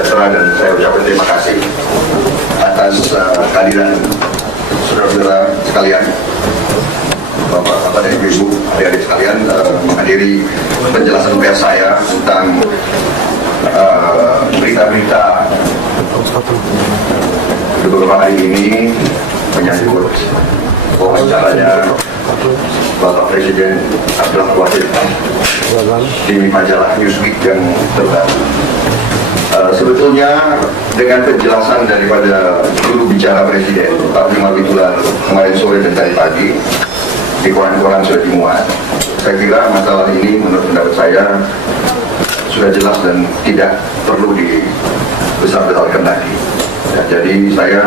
sejahtera, dan saya ucapkan terima kasih atas kehadiran saudara-saudara sekalian, Bapak dan Ibu, adik-adik sekalian, menghadiri penjelasan pers saya tentang berita-berita beberapa hari ini menyangkut wawancaranya Bapak Presiden Abdullah Wahid di majalah Newsweek yang terbaru. Sebetulnya dengan penjelasan daripada juru bicara Presiden Pak Bima Witular kemarin sore dan tadi pagi di koran-koran sudah dimuat, saya kira masalah ini menurut pendapat saya sudah jelas dan tidak perlu dibesar-besarkan lagi. Ya, jadi saya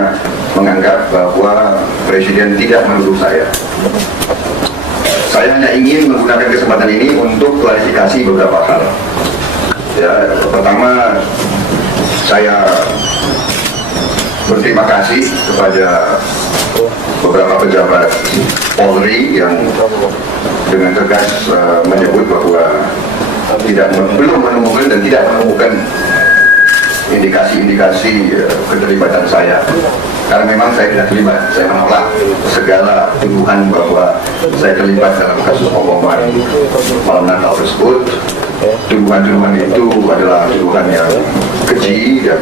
menganggap bahwa Presiden tidak menuduh saya. Saya hanya ingin menggunakan kesempatan ini untuk klarifikasi beberapa hal. Ya, pertama, saya berterima kasih kepada beberapa pejabat Polri yang dengan tegas menyebut bahwa belum menemukan dan tidak menemukan indikasi-indikasi keterlibatan saya. Karena memang saya tidak terlibat. Saya menolak segala tuduhan bahwa saya terlibat dalam kasus pemboman malam Natal tersebut. Tuduhan-tuduhan itu adalah tuduhan yang keji dan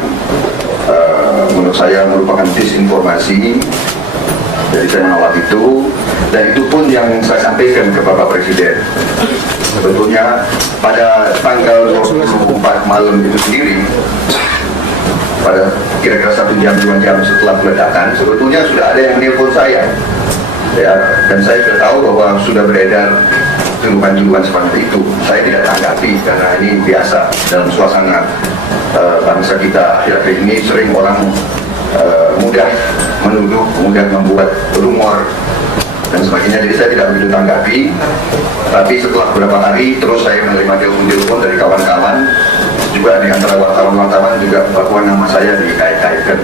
menurut saya merupakan disinformasi. Jadi saya menolak itu, dan itu pun yang saya sampaikan ke Bapak Presiden. Sebetulnya pada tanggal 24 malam itu sendiri, pada kira-kira 1 jam 2 jam setelah ledakan, sebetulnya sudah ada yang menelpon saya, ya, dan saya sudah tahu bahwa sudah beredar tuduhan-tuduhan seperti itu. Saya tidak tanggapi karena ini biasa dalam suasana bangsa kita akhir-akhir ini. Sering orang mudah menuduh, mudah membuat rumor dan sebagainya, jadi saya tidak begitu tanggapi. Tapi setelah beberapa hari terus saya menerima telepon dari kawan-kawan, juga di antara wartawan-wartawan juga bahwa nama saya dikait-kaitkan.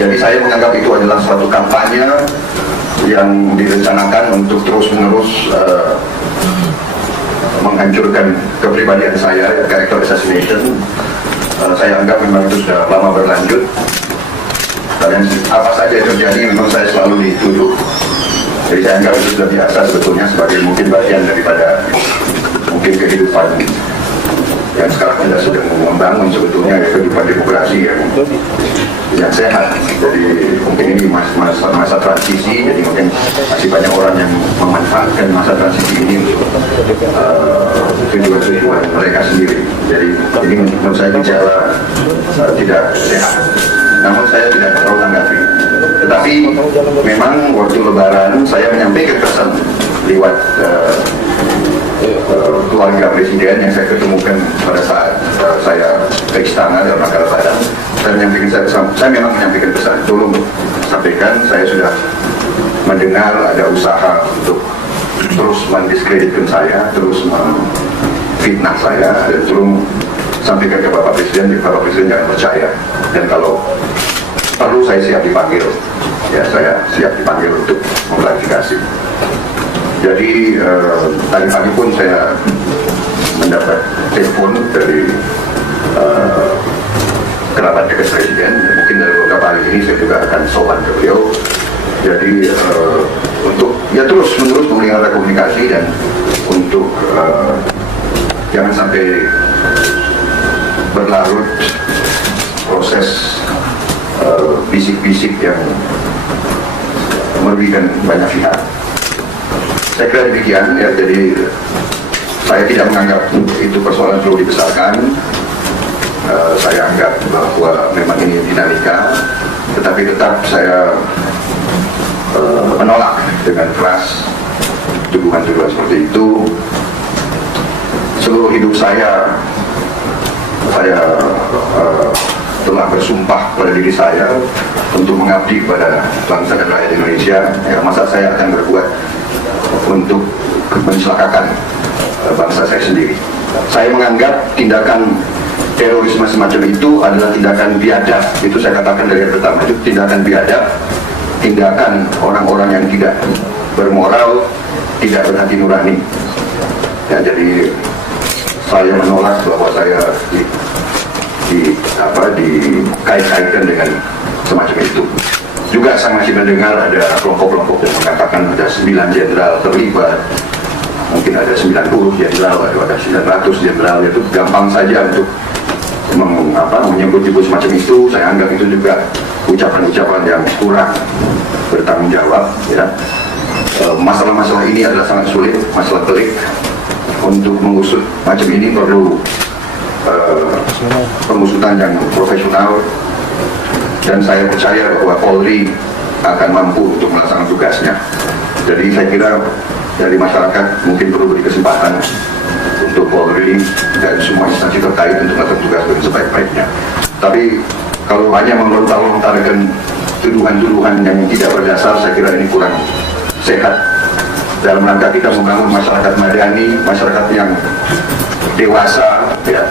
Jadi saya menganggap itu adalah suatu kampanye yang direncanakan untuk terus-menerus menghancurkan kepribadian saya, character assassination. Saya anggap memang itu sudah lama berlanjut, dan apa saja yang terjadi memang saya selalu dituduh. Jadi saya anggap itu sudah biasa sebetulnya, sebagai mungkin bagian daripada mungkin kehidupan yang sekarang kita sedang membangun, sebetulnya kehidupan demokrasi yang sehat. Jadi mungkin ini masa transisi, jadi mungkin masih banyak orang yang memanfaatkan masa transisi ini untuk tujuan-tujuan mereka sendiri. Jadi ini menurut saya bicara tidak sehat. Namun saya tidak terlalu tanggapi. Tetapi memang waktu Lebaran saya menyampaikan pesan lewat keluarga Presiden yang saya ketemukan pada saat saya ke istana dalam rangka Lebaran. Saya memang menyampaikan pesan, tolong sampaikan, saya sudah mendengar ada usaha untuk terus mendiskreditkan saya, terus memfitnah saya, dan tolong sampaikan ke Bapak Presiden, Bapak Presiden jangan percaya, dan kalau perlu saya siap dipanggil, ya saya siap dipanggil untuk mengklarifikasi. Jadi tadi pagi pun saya mendapat telepon dari kerabat dekat Presiden. Mungkin dari beberapa hari ini saya juga akan sowan ke beliau. Jadi untuk ya terus-menerus memelihara komunikasi, dan untuk jangan sampai berlarut proses bisik-bisik yang merugikan banyak pihak. Saya kira demikian, ya. Jadi saya tidak menganggap itu persoalan perlu dibesarkan. Saya anggap bahwa memang ini dinamika, tetapi tetap saya menolak dengan keras tuduhan-tuduhan seperti itu. Seluruh hidup saya telah bersumpah pada diri saya untuk mengabdi kepada bangsa dan rakyat Indonesia. Ya, masa saya akan berbuat untuk mencelakakan bangsa saya sendiri. Saya menganggap tindakan terorisme semacam itu adalah tindakan biadab. Itu saya katakan dari yang pertama, itu tindakan biadab, tindakan orang-orang yang tidak bermoral, tidak berhati nurani. Ya, jadi saya menolak bahwa saya dikait-kaitkan dengan semacam itu. Juga saya masih mendengar ada kelompok-kelompok yang mengatakan ada 9 jenderal terlibat, mungkin ada 90 jenderal, ada 900 jenderal. Itu gampang saja untuk menyebut-nyebut semacam itu. Saya anggap itu juga ucapan-ucapan yang kurang bertanggung jawab, ya. Masalah-masalah ini adalah sangat sulit, masalah pelik. Untuk mengusut macam ini perlu pengusutan yang profesional, dan saya percaya bahwa Polri akan mampu untuk melaksanakan tugasnya. Jadi saya kira dari masyarakat mungkin perlu beri kesempatan untuk Polri dan semua instansi terkait untuk melakukan tugas dengan sebaik-baiknya. Tapi kalau hanya melontar-lontarkan tuduhan-tuduhan yang tidak berdasar, saya kira ini kurang sehat dalam rangka kita membangun masyarakat madani, masyarakat yang dewasa, ya.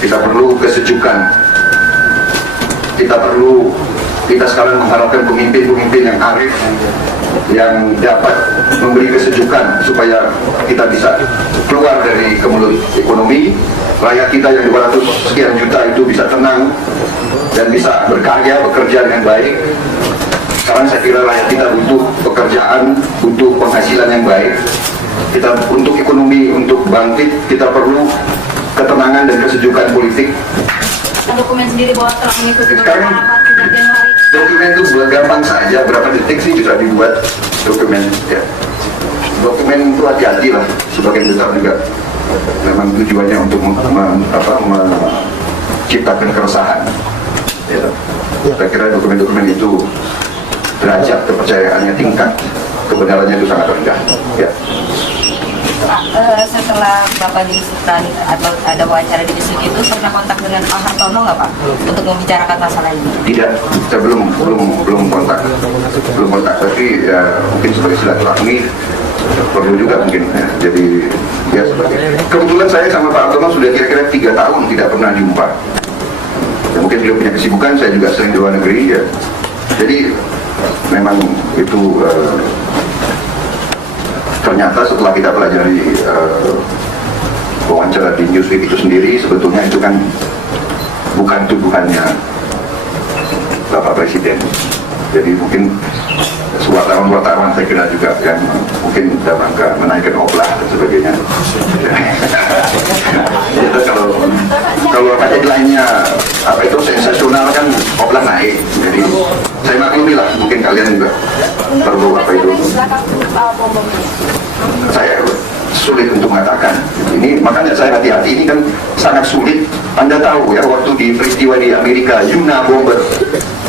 Kita perlu kesejukan. Kita sekarang mengharapkan pemimpin-pemimpin yang arif, yang dapat memberi kesejukan supaya kita bisa keluar dari kemelut ekonomi. Rakyat kita yang 200 sekian juta itu bisa tenang dan bisa berkarya, bekerja dengan baik. Sekarang saya kira rakyat kita butuh pekerjaan, butuh penghasilan yang baik. Kita untuk ekonomi, untuk bangkit, kita perlu ketenangan dan kesejukan politik. Dokumen sendiri bahwa telah mengikuti Sekarang, rapat sejak Januari. Dokumen itu gampang saja, berapa detik sih bisa dibuat dokumen, ya. Dokumen itu hati-hati lah, sebagian besar juga memang tujuannya untuk menciptakan keresahan, ya. Saya kira dokumen-dokumen itu derajat kepercayaannya tingkat, kebenarannya itu sangat rendah, ya. Pak, setelah Bapak di Sultan atau ada wawancara di Besuk itu pernah kontak dengan Pak Hartono nggak Pak untuk membicarakan masalah ini? Tidak, saya belum kontak, tapi ya mungkin sebagai silaturahmi perlu juga mungkin, ya. Jadi ya sebagai kebetulan saya sama Pak Hartono sudah kira-kira 3 tahun tidak pernah jumpa. Ya, mungkin beliau punya kesibukan, saya juga sering di luar negeri, ya. Jadi memang itu ternyata setelah kita pelajari wawancara di Newsweek itu sendiri, sebetulnya itu kan bukan tuduhannya Bapak Presiden. Jadi mungkin wartawan-wartawan saya kira juga yang mungkin dalam rangka menaikkan oblah dan sebagainya. Itu kalau headline-nya itu sensasional kan oblah naik. Jadi saya maklumi lah, mungkin kalian juga perlu saya sulit untuk mengatakan ini, makanya saya hati-hati. Ini kan sangat sulit. Anda tahu ya, waktu di peristiwa di Amerika Yuna bomber,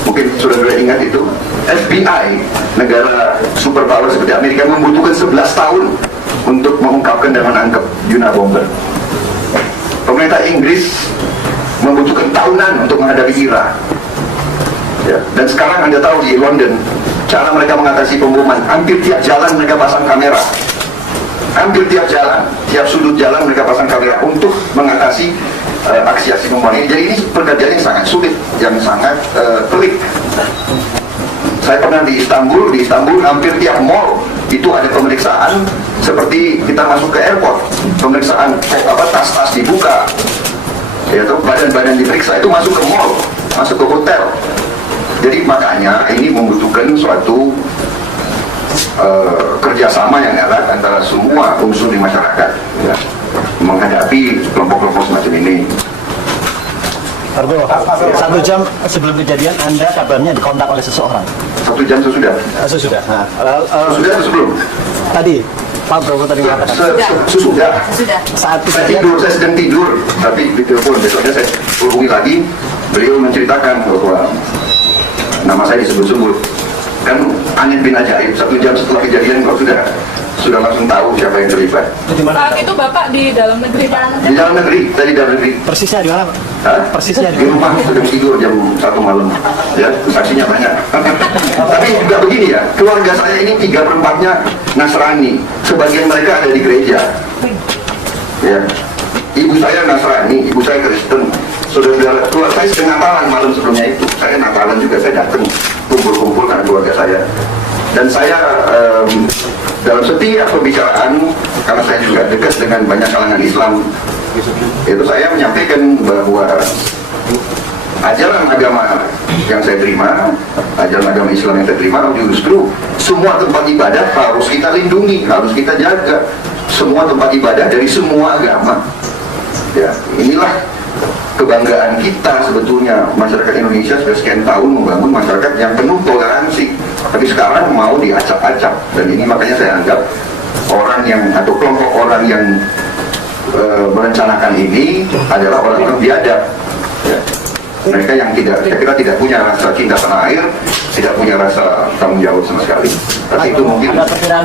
mungkin sudah ingat itu, FBI, negara superpower seperti Amerika, membutuhkan 11 tahun untuk mengungkapkan dan menangkap Yuna bomber. Pemerintah Inggris membutuhkan tahunan untuk menghadapi Irak, ya. Dan sekarang Anda tahu di London cara mereka mengatasi pemboman, hampir tiap jalan mereka pasang kamera, hampir tiap jalan, tiap sudut jalan mereka pasang kamera untuk mengatasi aksi-aksi pemboman ini. Jadi ini pekerjaan yang sangat sulit, yang sangat pelik. Saya pernah di Istanbul hampir tiap mall itu ada pemeriksaan seperti kita masuk ke airport, pemeriksaan tas-tas dibuka, ya, badan-badan diperiksa, itu masuk ke mall, masuk ke hotel. Jadi makanya ini membutuhkan suatu kerjasama yang erat antara semua unsur di masyarakat, ya, menghadapi kelompok-kelompok semacam ini. Argo, 1 jam sebelum kejadian Anda kabarnya dikontak oleh seseorang. 1 jam sesudah. Sesudah. Nah, sesudah atau sebelum? Tadi Pak Prabowo tadi mengatakan Sesudah. Saat Saya kejadian. saya sedang tidur, tapi ditelepon besoknya saya hubungi lagi. Beliau menceritakan bahwa nama saya disebut-sebut. Kan aneh bin ajaib, 1 jam setelah kejadian kok sudah langsung tahu siapa yang terlibat. Saat itu Bapak di dalam negeri, Pak? Di dalam negeri, tadi dalam negeri. Persisnya di mana, Pak? Hah? Persisnya Di rumah sedang tidur jam 1 malam. Ya, saksinya banyak. Tapi juga begini ya, keluarga saya ini 3/4-nya Nasrani. Sebagian mereka ada di gereja. Ya. Ibu saya Nasrani, ibu saya Kristen. Saudara-saudara keluarga saya sedang Natalan malam sebelumnya itu. Saya Natalan juga, saya datang kumpul-kumpul dengan keluarga saya. Dan saya dalam setiap pembicaraan, karena saya juga dekat dengan banyak kalangan Islam, itu saya menyampaikan bahwa ajaran agama yang saya terima, ajaran agama Islam yang saya terima, justru semua tempat ibadah harus kita lindungi, harus kita jaga. Semua tempat ibadah dari semua agama. Ya, inilah kebanggaan kita sebetulnya. Masyarakat Indonesia sudah sekian tahun membangun masyarakat yang penuh toleransi, tapi sekarang mau diacak-acak. Dan ini makanya saya anggap orang yang atau kelompok orang yang merencanakan ini adalah orang-orang biadab. Ya. Mereka yang tidak, saya kira tidak punya rasa cinta tanah air, tidak punya rasa tanggung jawab sama sekali. Karena itu mungkin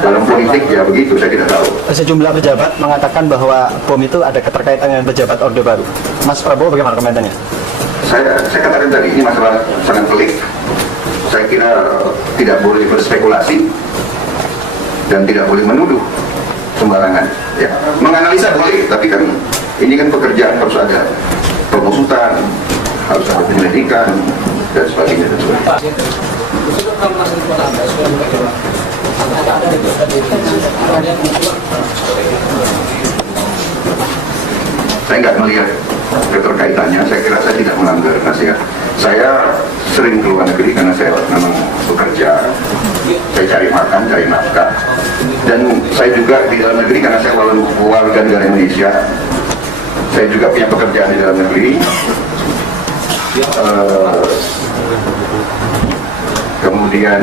dalam politik ya begitu, saya tidak tahu. Sejumlah pejabat mengatakan bahwa bom itu ada keterkaitan dengan pejabat Orde Baru. Mas Prabowo bagaimana komentarnya? Saya katakan tadi, ini masalah sangat pelik. Saya kira tidak boleh berspekulasi dan tidak boleh menuduh sembarangan. Ya, menganalisa boleh, tapi kan ini kan pekerjaan, harus ada pengusutan, harus ada penyelidikan dan sebagainya. Saya nggak melihat keterkaitannya. Saya kira saya tidak melanggar nasihat. Saya sering keluar negeri karena saya memang bekerja. Saya cari makan, cari nafkah. Dan saya juga di dalam negeri karena saya warga negara Indonesia. Saya juga punya pekerjaan di dalam negeri. Kemudian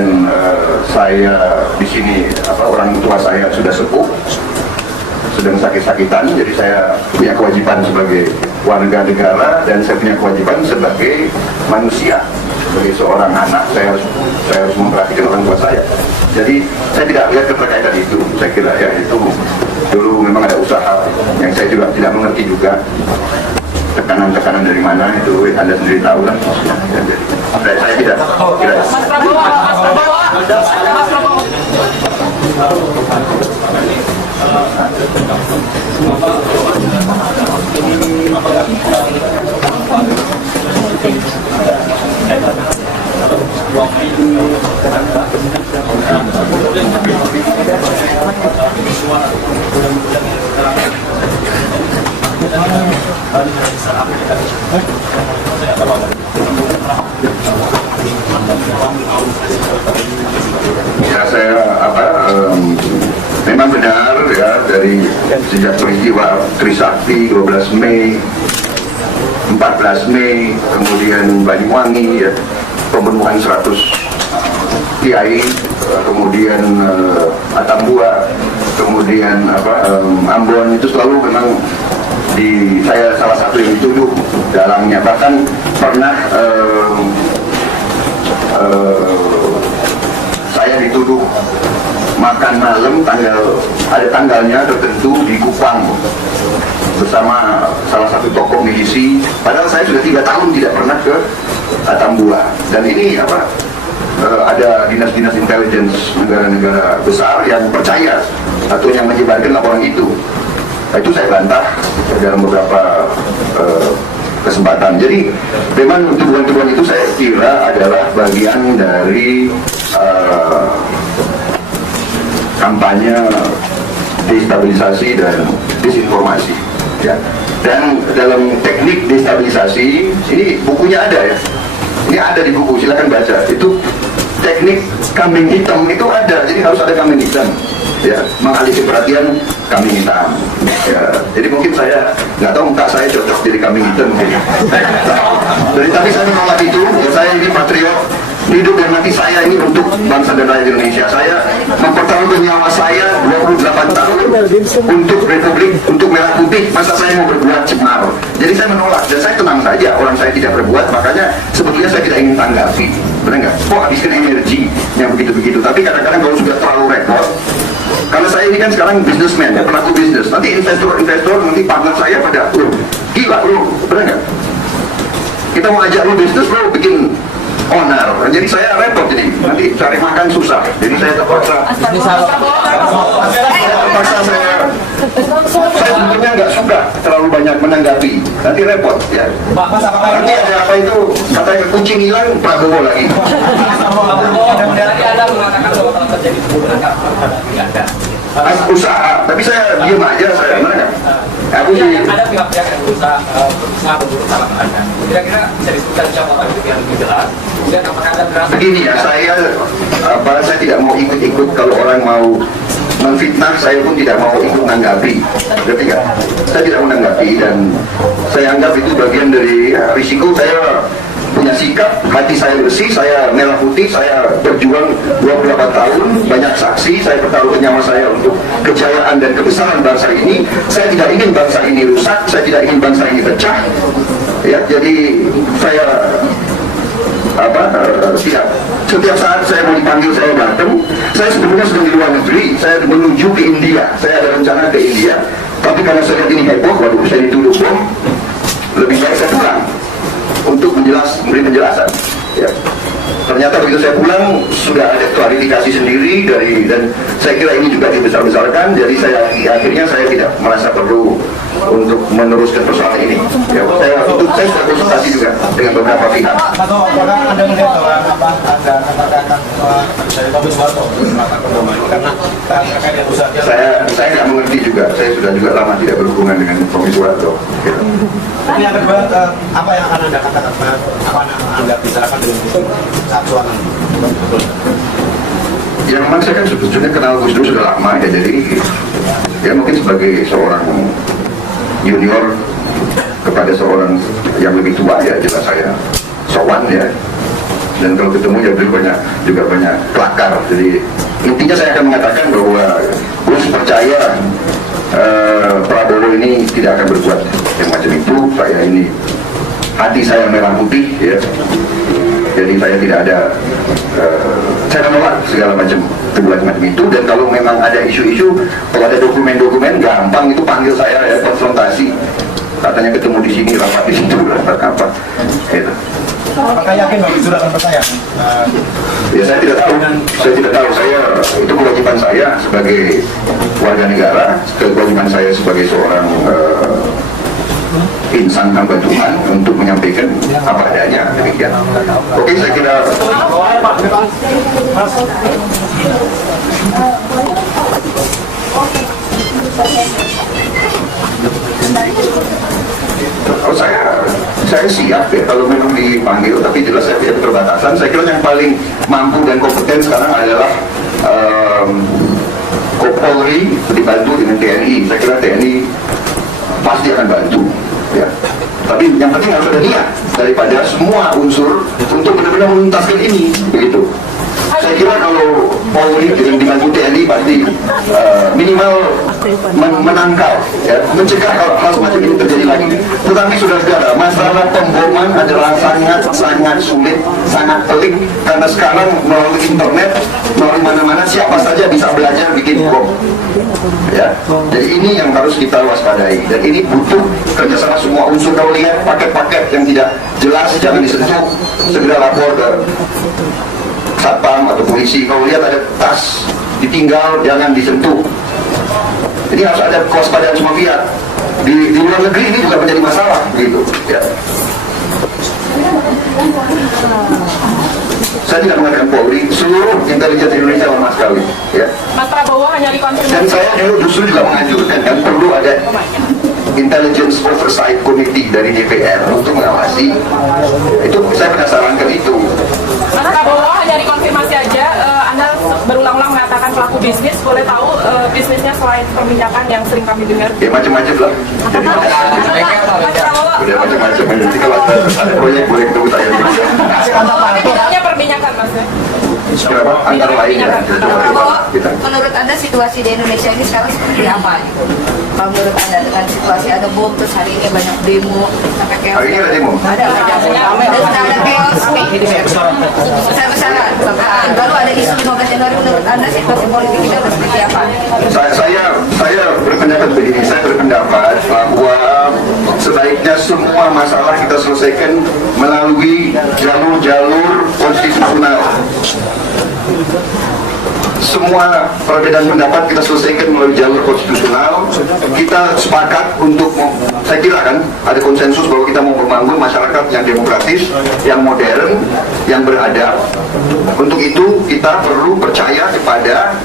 saya di sini orang tua saya sudah sepuh, sedang sakit-sakitan, jadi saya punya kewajiban sebagai warga negara dan saya punya kewajiban sebagai manusia, sebagai seorang anak saya harus memperhatikan orang tua saya. Jadi saya tidak lihat keterkaitan itu. Saya kira ya itu dulu memang ada usaha yang saya juga tidak mengerti juga. Tekanan-tekanan dari mana itu Anda sendiri tahu lah. Ya, saya tidak. Mas Prabowo, Mas Prabowo, Mas Prabowo. Ya saya memang benar ya dari sejak peristiwa Trisakti 12 Mei, 14 Mei, kemudian Banyuwangi ya, pembunuhan 100 kiai, kemudian Atambua, kemudian Ambon, itu selalu memang saya salah satu yang dituduh dalangnya. Bahkan pernah saya dituduh makan malam ada tanggalnya tertentu di Kupang bersama salah satu tokoh milisi, padahal saya sudah 3 tahun tidak pernah ke Atambua. Dan ini ada dinas-dinas intelligence negara-negara besar yang percaya atau yang menyebarkan laporan itu. Itu saya bantah dalam beberapa kesempatan. Jadi memang tuduhan-tuduhan itu saya kira adalah bagian dari kampanye destabilisasi dan disinformasi. Ya. Dan dalam teknik destabilisasi ini bukunya ada ya. Ini ada di buku, silakan baca. Itu teknik kambing hitam itu ada, jadi harus ada kambing hitam. Ya, mengalihkan perhatian kambing hitam. Ya, jadi mungkin saya nggak tahu muka saya cocok jadi kambing hitam mungkin. Jadi tapi saya menolak itu. Saya ini patriot, hidup dan mati saya ini untuk bangsa dan rakyat Indonesia. Saya mempertaruhkan nyawa saya 28 tahun untuk Republik, untuk Merah Putih. Masa saya mau berbuat cemar? Jadi saya menolak dan saya tenang saja. Orang saya tidak berbuat, makanya sebetulnya saya tidak ingin tanggapi. Benar nggak? Kok habiskan energi yang begitu-begitu? Tapi kadang-kadang kalau sudah terlalu repot, karena saya ini kan sekarang businessman, ya, pelaku bisnis. Nanti investor, nanti partner saya pada, gila lu, benar nggak? Kita mau ajak lu bisnis, lu bikin owner. Jadi saya repot, jadi nanti cari makan susah. Jadi saya terpaksa. Saya sebenarnya nggak suka terlalu banyak menanggapi. Nanti repot, ya. Nanti ada apa itu? Katanya kucing hilang, Prabowo lagi. Usaha, tapi saya diam aja, saya benar nggak? Aku sih pihak yang berusaha membunuh salah Anda. Kira-kira bisa disebutkan siapa Pak itu yang lebih jelas? Kemudian apakah Anda berasa? Begini ya, saya tidak mau ikut-ikut kalau orang mau memfitnah, saya pun tidak mau ikut menanggapi. Ketika saya tidak menanggapi dan saya anggap itu bagian dari risiko. Saya punya sikap, hati saya bersih, saya merah putih, saya berjuang 28 tahun, banyak saksi, saya bertaruhkan nyawa saya untuk kejayaan dan kebesaran bangsa ini. Saya tidak ingin bangsa ini rusak, saya tidak ingin bangsa ini pecah. Ya, jadi saya tidak, setiap saat saya mau dipanggil saya datang. Saya sebetulnya sedang di luar negeri, saya menuju ke India, saya ada rencana ke India, tapi karena saya lihat ini heboh, waduh saya dituduh bom, lebih baik saya pulang untuk memberi penjelasan. Ya. Ternyata begitu saya pulang sudah ada klarifikasi sendiri dan saya kira ini juga dibesar-besarkan, jadi akhirnya saya tidak merasa perlu untuk meneruskan persoalan ini. Ya, saya sudah konsultasi juga dengan beberapa pihak. Atau apakah Anda melihat bahwa Anda katakan dari Tommy Soeharto melakukan perdomaan karena terkait dengan usaha saya nggak mengerti juga. Saya sudah juga lama tidak berhubungan dengan Tommy Soeharto. Ya. Ini yang kedua, apa yang akan Anda katakan? Apa yang Anda bicarakan dengan Gus Dur saat suara? Betul. Ya memang saya kan sebetulnya kenal Gus Dur sudah lama ya, jadi ya mungkin sebagai seorang junior kepada seorang yang lebih tua ya jelas saya sowan ya, dan kalau ketemu ya beliau juga banyak kelakar. Jadi intinya saya akan mengatakan bahwa Gus percaya Prabowo ini tidak akan berbuat yang macam itu. Saya ini hati saya merah putih ya, jadi saya tidak ada saya menolak segala macam itu. Dan kalau memang ada isu-isu, kalau ada dokumen-dokumen gampang itu panggil saya ya, konfrontasi, katanya ketemu di sini, rapat di situ, rapat apa gitu. Apakah yakin bahwa Gus Dur akan percaya? Ya saya tidak tahu, saya itu kewajiban saya sebagai warga negara, kewajiban saya sebagai seorang insan hamba Tuhan untuk menyampaikan apa adanya, demikian. Oke, saya kira saya siap ya kalau memang dipanggil, tapi jelas saya tidak keterbatasan. Saya kira yang paling mampu dan kompeten sekarang adalah Polri dibantu dengan TNI. Saya kira TNI pasti akan bantu ya. Tapi yang penting harus ada niat daripada semua unsur untuk benar-benar menuntaskan ini, begitu. Saya kira kalau Polri dengan dibantu TNI pasti minimal menangkal, ya, mencegah kalau hal semacam ini terjadi lagi. Tetapi saudara-saudara, masalah pemboman adalah sangat sulit, sangat pelik, karena sekarang melalui internet, melalui mana-mana siapa saja bisa belajar bikin bom. Ya, jadi ini yang harus kita waspadai, dan ini butuh kerjasama semua unsur. Kalau lihat paket-paket yang tidak jelas jangan disentuh, segera lapor ke satpam atau polisi. Kalau lihat ada tas ditinggal jangan disentuh. Jadi harus ada kewaspadaan semua pihak. Di luar negeri ini juga menjadi masalah, gitu. Ya. Saya tidak mengatakan Polri, seluruh intelijen Indonesia lemah sekali. Ya. Mas Prabowo hanya dikonfirmasi. Dan saya dulu justru juga menganjurkan kan perlu ada Intelligence Oversight Committee dari DPR untuk mengawasi. Itu saya penasaran kan itu. Mas Prabowo hanya dikonfirmasi aja. Anda berulang-ulang mengatakan pelaku bisnis. Boleh tahu bisnisnya selain perminyakan yang sering kami dengar? Ya macam-macam lah. Jadi udah macam-macam. Nanti kalau ada proyek boleh ketemu saya. Tapi tidaknya perminyakan, Mas. Kenapa? Antara lain ya. Kita. Menurut Anda situasi di Indonesia ini sekarang seperti apa? Kalau menurut Anda dengan situasi ada bom, terus hari ini banyak demo, sampai chaos. Hari ini ada demo. Ada chaos, besar-besaran. Lalu ada isu 15 Januari. Menurut Anda situasi politik kita seperti apa? Saya berpendapat begini. Saya berpendapat bahwa sebaiknya semua masalah kita selesaikan melalui jalur-jalur konstitusional. Semua perbedaan pendapat kita selesaikan melalui jalur konstitusional. Kita sepakat untuk, saya kira kan ada konsensus bahwa kita mau membangun masyarakat yang demokratis, yang modern, yang beradab. Untuk itu kita perlu percaya kepada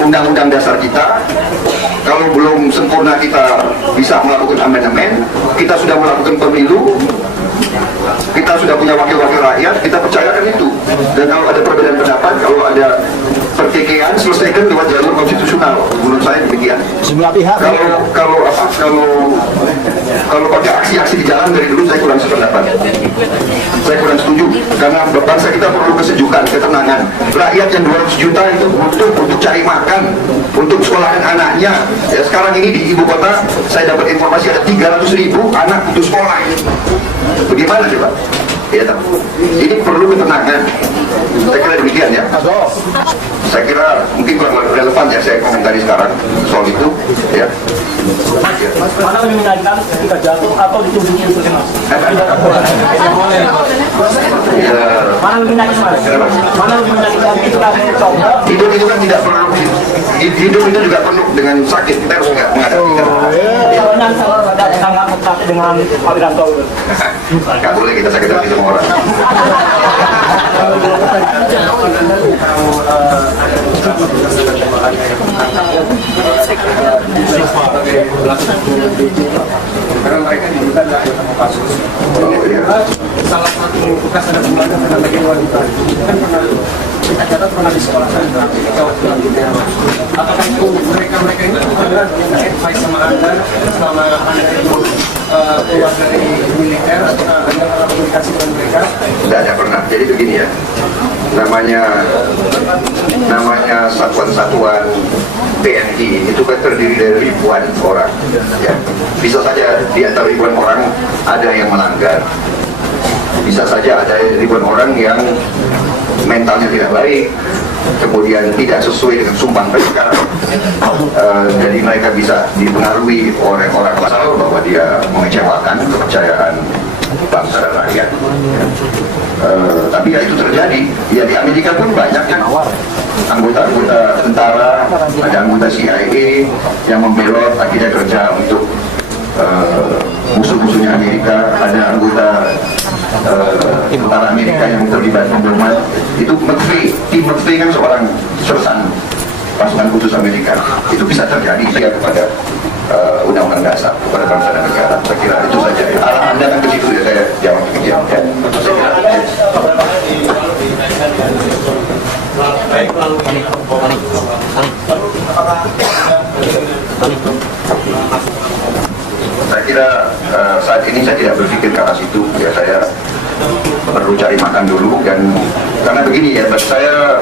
undang-undang dasar kita. Kalau belum sempurna kita bisa melakukan amandemen, kita sudah melakukan pemilu, kita sudah punya wakil-wakil rakyat, kita percayakan itu. Dan kalau ada perbedaan pendapat, kalau ada pertikaian, selesaikan lewat jalur konstitusional. Menurut saya demikian. Semua pihak. Kalau pakai aksi-aksi di jalan dari dulu, saya kurang sependapat. Saya kurang setuju, karena bangsa kita perlu kesejukan, ketenangan. Rakyat yang 200 juta itu butuh untuk cari makan, untuk sekolahkan anaknya. Ya, sekarang ini di ibu kota, saya dapat informasi ada 300.000 anak putus sekolah. Bagaimana coba? Ya, ini perlu ketenangan. Saya kira demikian ya. Saya kira mungkin kurang relevan ya saya komentari sekarang soal itu. Ya. Mana lebih menyenangkan ketika jatuh atau ditunjukin untuk kenal? Ya. Mana lebih menyenangkan? Mana lebih menyenangkan ketika mencoba? Hidup itu kan tidak perlu, hidup itu juga penuh dengan sakit. Kita harus menghadapi. Soalnya saya sangat tetap dengan Pak Wiranto. Nggak boleh kita sakit hati sama orang. Karena mereka diduga adalah anggota kasus. Salah satu bekas ada pembahasan tentang bagian wanita. Itu kan pernah kita catat pernah disekolahkan ketika waktu itu. Apakah itu mereka ini benar yang advice sama Anda selama Anda itu keluar dari militer atau Anda pernah komunikasi dengan mereka? Tidak ada pernah. Jadi begini ya, namanya satuan-satuan TNI itu kan terdiri dari ribuan orang. Ya. Bisa saja di antara ribuan orang ada yang melanggar. Bisa saja ada ribuan orang yang mentalnya tidak baik, kemudian tidak sesuai dengan sumpah mereka. Jadi mereka bisa dipengaruhi orang-orang kasar bahwa dia mengecewakan kepercayaan bangsa dan rakyat. Tapi ya itu terjadi. Ya di Amerika pun banyak yang anggota-anggota tentara, ada anggota CIA yang membelot akhirnya kerja untuk musuh-musuhnya Amerika, ada anggota tentara Amerika yang terlibat pemboman. Itu McVeigh, Tim McVeigh kan seorang sersan pasukan khusus Amerika. Itu bisa terjadi ya kepada undang-undang dasar, kepada bangsa dan negara. Saya kira itu saja. Arah Anda kan ke situ ya, saya jawab demikian. Ya. Saya kira saat ini saya tidak berpikir ke arah situ. Ya, saya perlu cari makan dulu, dan karena begini ya, saya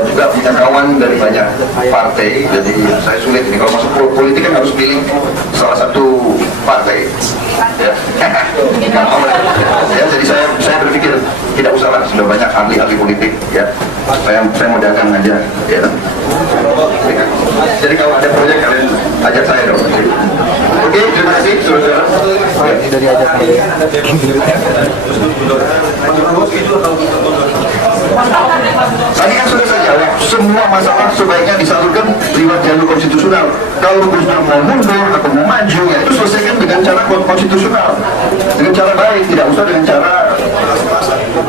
juga punya kawan dari banyak partai, jadi saya sulit ini kalau masuk politik kan harus pilih salah satu partai. Ya, ya jadi saya berpikir tidak usah lah, sudah banyak ahli-ahli politik. Ya, saya mau dagang aja. Ya. Jadi kalau ada proyek kalian ajak saya dong. Oke, terima kasih saudara. Dari ajak Tadi kan sudah saya jawab, semua masalah sebaiknya disalurkan lewat jalur konstitusional. Kalau Gusdur mau mundur atau mau maju, ya itu selesaikan dengan cara konstitusional, dengan cara baik, tidak usah dengan cara.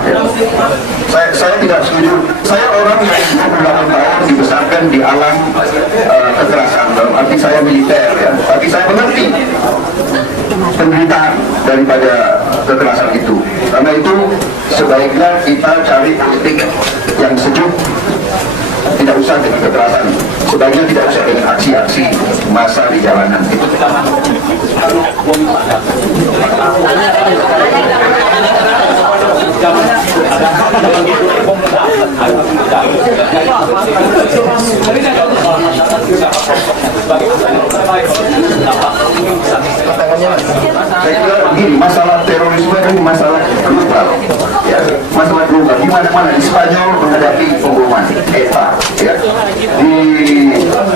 Ya. Saya tidak setuju. Saya orang yang 28 tahun dibesarkan di alam kekerasan, dalam arti saya militer, ya. Tapi saya mengerti penderitaan daripada kekerasan itu. Karena itu sebaiknya kita cari politik yang sejuk, tidak usah dengan kekerasan, sebaiknya tidak usah dengan aksi-aksi massa di jalanan. Saya kira begini, masalah terorisme kan masalah global, ya, masalah global. Di mana-mana di Spanyol menghadapi pemboman ETA, ya, di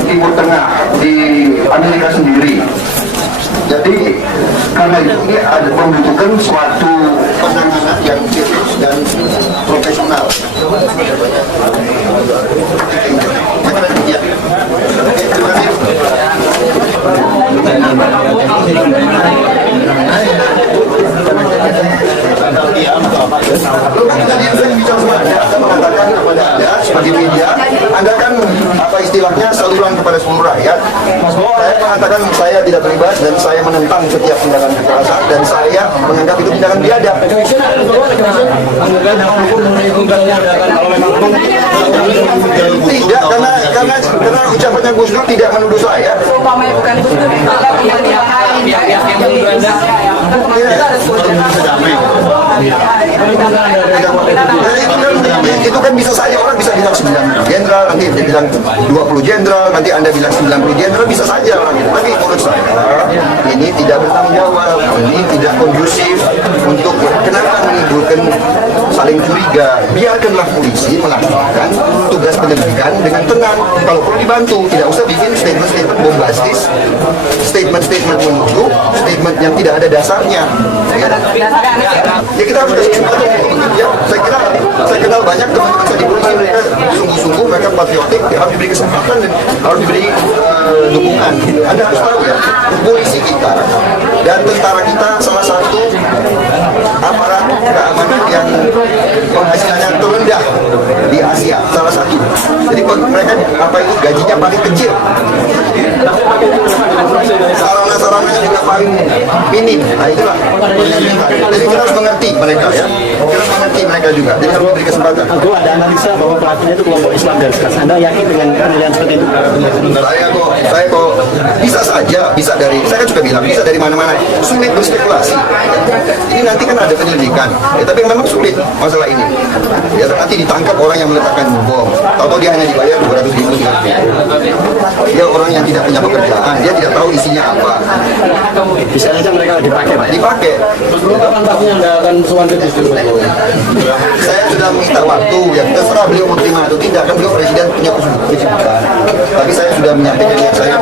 Timur Tengah, di Amerika sendiri. Jadi karena ini ada membutuhkan suatu penanganan yang serius dan profesional. Ya. Terima kasih. sebagai media, Anda kan apa istilahnya saluran kepada seluruh rakyat. Saya mengatakan saya tidak terlibat dan saya menentang setiap tindakan kekerasan dan saya menganggap itu tindakan biadab. Tidak, karena ucapannya Gus Dur tidak menuduh saya. Umpamanya bukan Gus Dur, ada pihak yang lain yang menuduh Anda. Itu kan bisa saja orang bisa bilang 9 jenderal, nanti dia bilang 20 jenderal, nanti Anda bilang 90 jenderal, bisa saja orang itu. Tapi menurut saya ini tidak bertanggung jawab, ini tidak kondusif untuk kenapa menimbulkan saling curiga. Biarkanlah polisi melakukan tugas penyelidikan dengan tenang. Kalau perlu dibantu, tidak usah bikin statement-statement bombastis, statement-statement menuduh, statement yang tidak ada dasarnya. Ya kita harus kasih kesempatan untuk bekerja. Saya kenal banyak teman-teman saya di polisi, mereka sungguh-sungguh, mereka patriotik, ya, harus diberi kesempatan dan harus diberi dukungan. Anda harus tahu ya, polisi kita dan tentara kita salah satu aparat keamanan yang penghasilannya terendah di Asia, salah satu. Jadi mereka apa itu gajinya paling kecil, sarana-sarananya juga paling minim. Nah itulah. Jadi kita harus mengerti mereka ya. Kita harus mengerti mereka juga. Jadi harus beri kesempatan. Aku ada analisa bahwa pelakunya itu kelompok Islam garis keras. Anda yakin dengan penilaian seperti itu? Saya kok bisa saja, bisa dari, saya kan juga bilang bisa dari mana-mana. Sulit berspekulasi. Ini nanti kan ada penyelidikan. Ya, tapi memang sulit masalah ini. Ya nanti ditangkap orang yang meletakkan bom. Tahu-tahu dia hanya dibayar 200.000. Dia orang yang tidak punya pekerjaan, dia tidak tahu isinya apa. Bisa saja mereka dipakai, Pak. Dipakai. Saya sudah minta waktu, ya terserah beliau mau terima atau tidak, kan beliau presiden punya kesibukan. Tapi saya sudah menyampaikan yang saya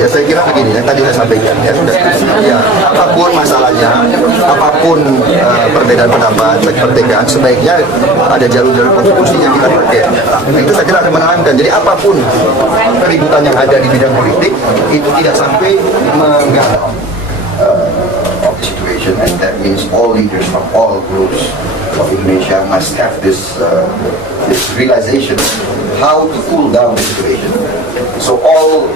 ya saya kira begini, yang tadi saya sampaikan ya sudah ya, apapun masalahnya, apapun perbedaan pendapat, perbedaan sebaiknya ada jalur-jalur konstitusi yang kita pakai. Itu saya kira akan menenangkan. Jadi apapun keributan yang ada di bidang politik itu tidak sampai mengganggu of the situation, and that means all leaders from all groups of Indonesia must have this realization how to cool down the situation. So all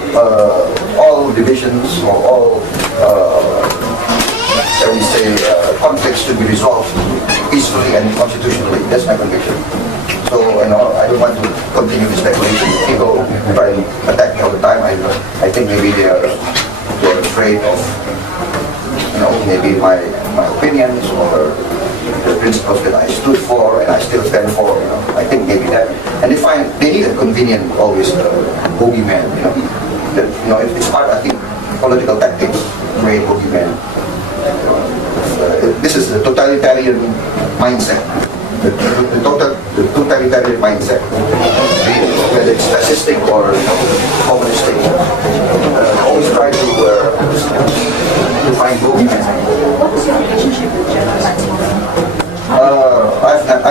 divisions or all shall we say conflicts to be resolved peacefully and constitutionally. That's my conviction. So I don't want to continue the speculation. People try and attack me all the time. I think maybe they're afraid of maybe my opinions or the principles that I stood for and I still stand for. I think maybe that, and they need a convenient always bogeyman. It's part, I think, political tactics to create bogeyman. This is the totalitarian mindset. The totalitarian mindset, whether it's fascistic or communistic, always try to find bogeyman. What was your relationship with General Latif? I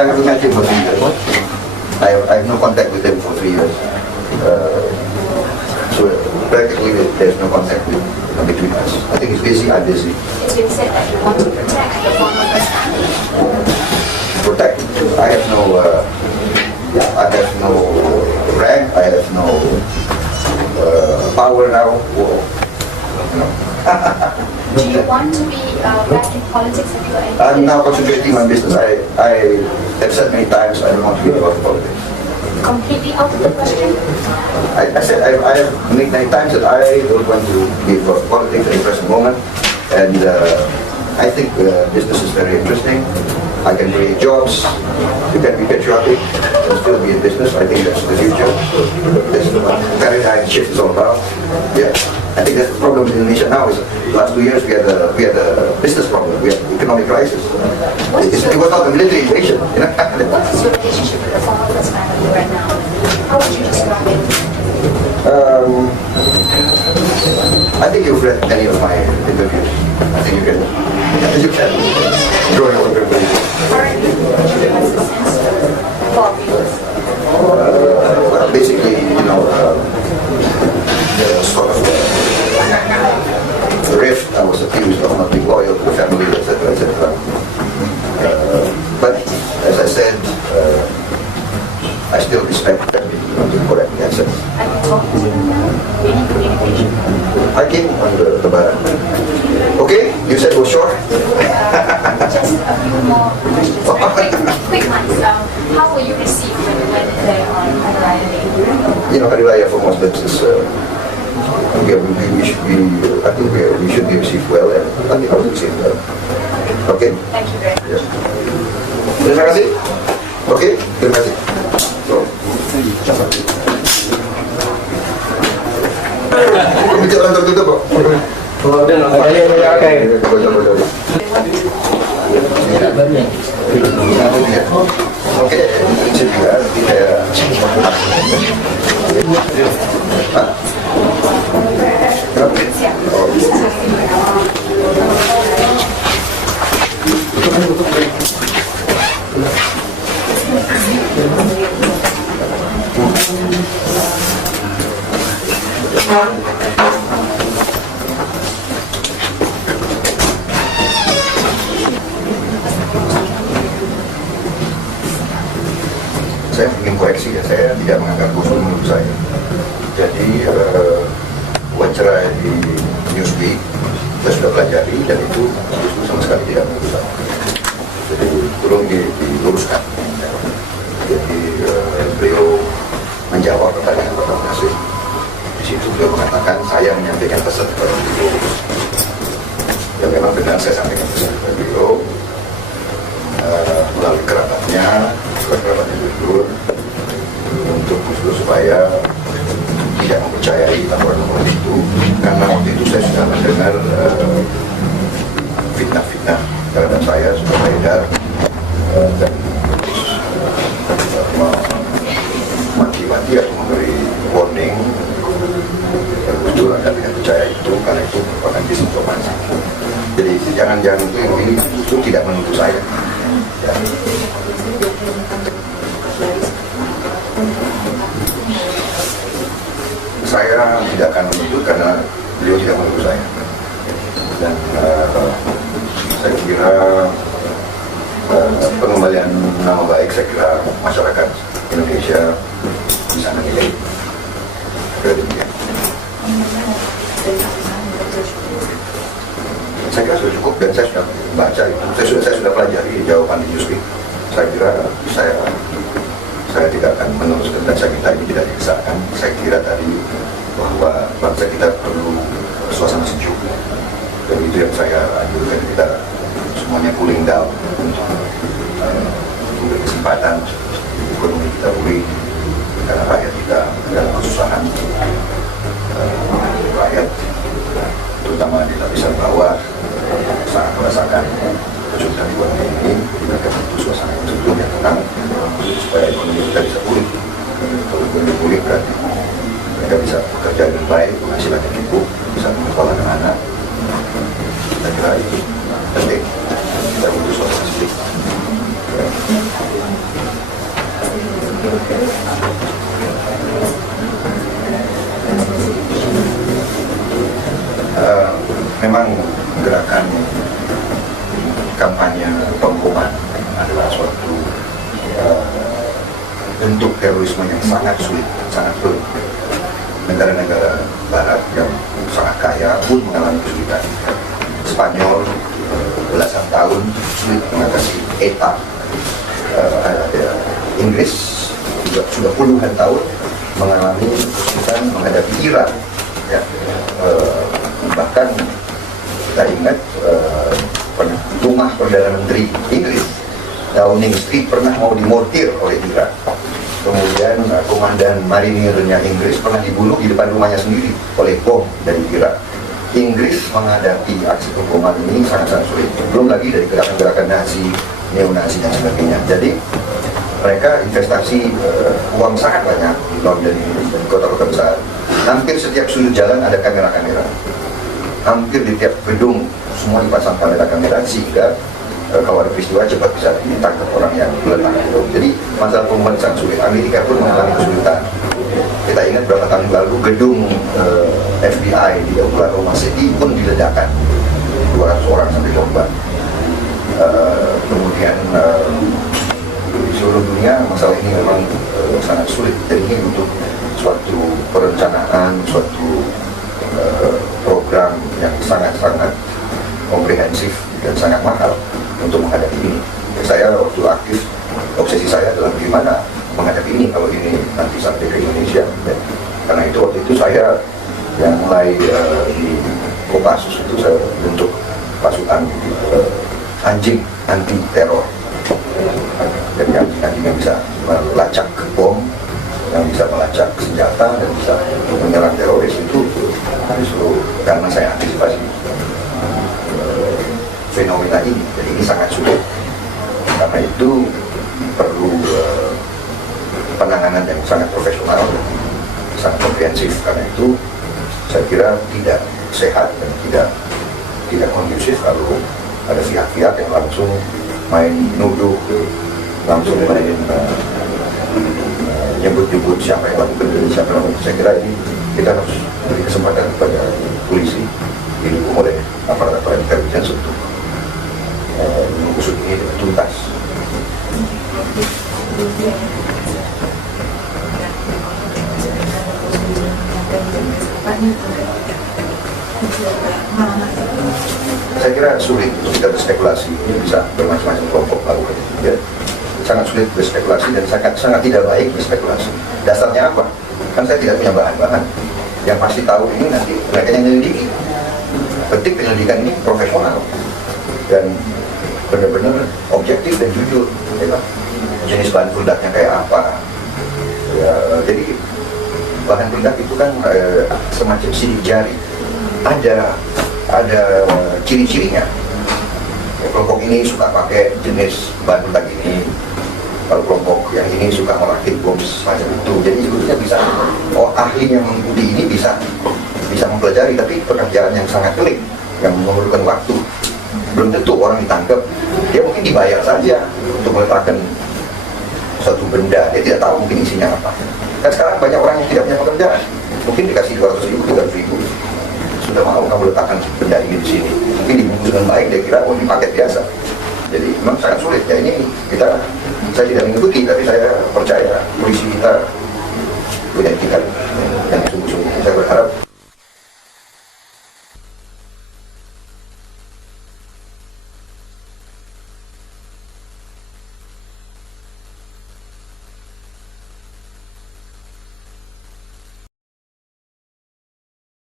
haven't met him for 3 years. I have no contact with him for 3 years. So practically there's no contact between us. I think he's busy, I'm busy. It's been said that you want to protect the former president. Protect. I have no rank, I have no power now. Do you want to be back in politics? Have you got any I'm now concentrating on business. I have said many times I don't want to be involved in politics. completely out of the question? I said I have made many times that I don't want to be involved in politics at the present moment, and I think business is very interesting. I can create jobs. You can be patriotic and still be in business. I think that's the future. That's what paradigm shift is all about. Yeah, I think that's the problem in Indonesia now. Is the last 2 years we had a business problem. We had economic crisis. It was not a military invasion. What is your relationship with the former first family right now? How would you describe it? I think you've read many of my Hakim on the Lebaran. Okay, you said was short. Just a few more questions. Very quick ones. How will you receive when they're on Hari Raya Day? You know, Hari Raya for Muslims is, I think we should be received well, and I think I will receive well. Okay? Thank you very much. Ya. Terima kasih. Oke, terima kasih. So. Pembicaraan tertutup, Pak. Oke. Oke, saya tidak. Hah? Saya ingin koreksi ya, saya tidak menganggap Gusdur menurut saya. Jadi wawancara di Newsweek saya sudah pelajari dan itu Gusdur sama sekali tidak menurut saya. Jadi tolong diluruskan. Jadi beliau menjawab pertanyaan Bapak Nasir. Di situ beliau mengatakan saya menyampaikan pesan kepada beliau. Dan memang benar saya sampaikan pesan kepada beliau melalui kerabatnya Gusdur untuk Gusdur supaya tidak mempercayai laporan-laporan itu, karena waktu itu saya sudah mendengar fitnah-fitnah terhadap saya sudah beredar dan maki-maki atau memberi warning dan Gusdur Anda tidak percaya itu karena itu merupakan disinformasi. Jadi jangan-jangan ini Gusdur tidak menuduh saya. Ya. Saya tidak akan menuduh karena beliau tidak menuduh saya. Dan saya kira pengembalian nama baik, saya kira masyarakat Indonesia bisa menilai. Demikian. Saya kira sudah cukup dan saya sudah baca itu. Saya sudah pelajari jawaban di Newsweek. Saya kira saya tidak akan meneruskan dan saya minta ini tidak dikesahkan. Saya kira tadi bahwa bangsa kita perlu suasana sejuk dan itu yang saya anjurkan, kita semuanya cooling down untuk memberi kesempatan ekonomi kita pulih karena rakyat kita dalam kesusahan. Rakyat terutama di lapisan bawah sangat merasakan kesulitan ekonomi ini. Mereka butuh suasana yang sejuk, yang tenang supaya ekonomi kita bisa pulih. Kalau ekonomi pulih berarti mereka bisa bekerja dengan baik, penghasilan yang cukup, bisa menyekolahkan anak. Saya kira itu penting. Kita butuh suasana sejuk. Memang gerakan kampanye penghukuman adalah suatu bentuk terorisme yang sangat sulit, sangat sulit. Negara-negara barat yang sangat kaya pun mengalami kesulitan. Spanyol belasan tahun sulit mengatasi ETA. Inggris juga sudah puluhan tahun mengalami kesulitan menghadapi Iran. Ya. Bahkan kita ingat rumah Perdana Menteri Inggris Downing Street pernah mau dimortir oleh Iran. Kemudian komandan marinirnya Inggris pernah dibunuh di depan rumahnya sendiri oleh bom dari Iran. Inggris menghadapi aksi pemboman ini sangat-sangat sulit. Belum lagi dari gerakan-gerakan Nazi, neo-Nazi dan sebagainya. Jadi mereka investasi uang sangat banyak di London, di kota-kota besar. Hampir setiap sudut jalan ada kamera-kamera. Hampir di tiap gedung semua dipasang kamera-kamera sehingga kalau ada peristiwa cepat bisa ditangkap orang yang meletak. Jadi masalah pemboman sangat sulit. Amerika pun mengalami kesulitan. Kita ingat beberapa tahun lalu gedung FBI di Oklahoma City pun diledakkan, 200 orang sampai korban. Kemudian di seluruh dunia masalah ini memang sangat sulit. Jadi ini untuk suatu perencanaan, suatu program yang sangat-sangat komprehensif dan sangat mahal untuk menghadapi ini. Saya waktu aktif, obsesi saya adalah bagaimana menghadapi ini kalau ini nanti sampai ke Indonesia. Ya. Karena itu waktu itu saya yang mulai di Kopassus itu saya bentuk pasukan anjing anti teror. Jadi anjing yang bisa melacak bom, yang bisa melacak senjata dan bisa menyerang teroris itu justru karena saya antisipasi fenomena ini. Jadi ini sangat sulit. Karena itu perlu penanganan yang sangat profesional, sangat komprehensif. Karena itu saya kira tidak sehat dan tidak kondusif kalau ada pihak-pihak yang langsung main nuduh, langsung main nyebut-nyebut siapa yang lakukan ini, siapa yang lakukan. Saya kira ini kita harus beri kesempatan kepada polisi didukung oleh aparat-aparat intelijen untuk mengusut ini dengan tuntas. Saya kira sulit untuk kita berspekulasi. Ini bisa bermacam-macam kelompok lakukan. Ya. Sangat sulit berspekulasi dan sangat tidak baik berspekulasi. Dasarnya apa? Kan saya tidak punya bahan-bahan. Yang pasti tahu ini nanti mereka yang menyelidiki. Penting penyelidikan ini profesional dan benar-benar objektif dan jujur. Ya. Jenis bahan produknya kayak apa? Ya, jadi bahan produk itu kan semacam sidik jari. Ada ciri-cirinya. Ya, kelompok ini suka pakai jenis bahan produk ini. Kalau kelompok yang ini suka merakit bom semacam itu. Jadi sebetulnya bisa, ahli yang mengikuti ini bisa mempelajari, tapi pekerjaan yang sangat pelik, yang memerlukan waktu. Belum tentu orang ditangkap, dia mungkin dibayar saja untuk meletakkan suatu benda, dia tidak tahu mungkin isinya apa. Dan sekarang banyak orang yang tidak punya pekerjaan, mungkin dikasih 200.000, 300.000, sudah mau kamu letakkan benda ini di sini. Mungkin dibungkus dengan baik, dia kira ini paket biasa. Jadi memang sangat sulit. Ya ini saya tidak mengikuti, tapi saya percaya polisi kita punya etikat yang sungguh-sungguh. Saya berharap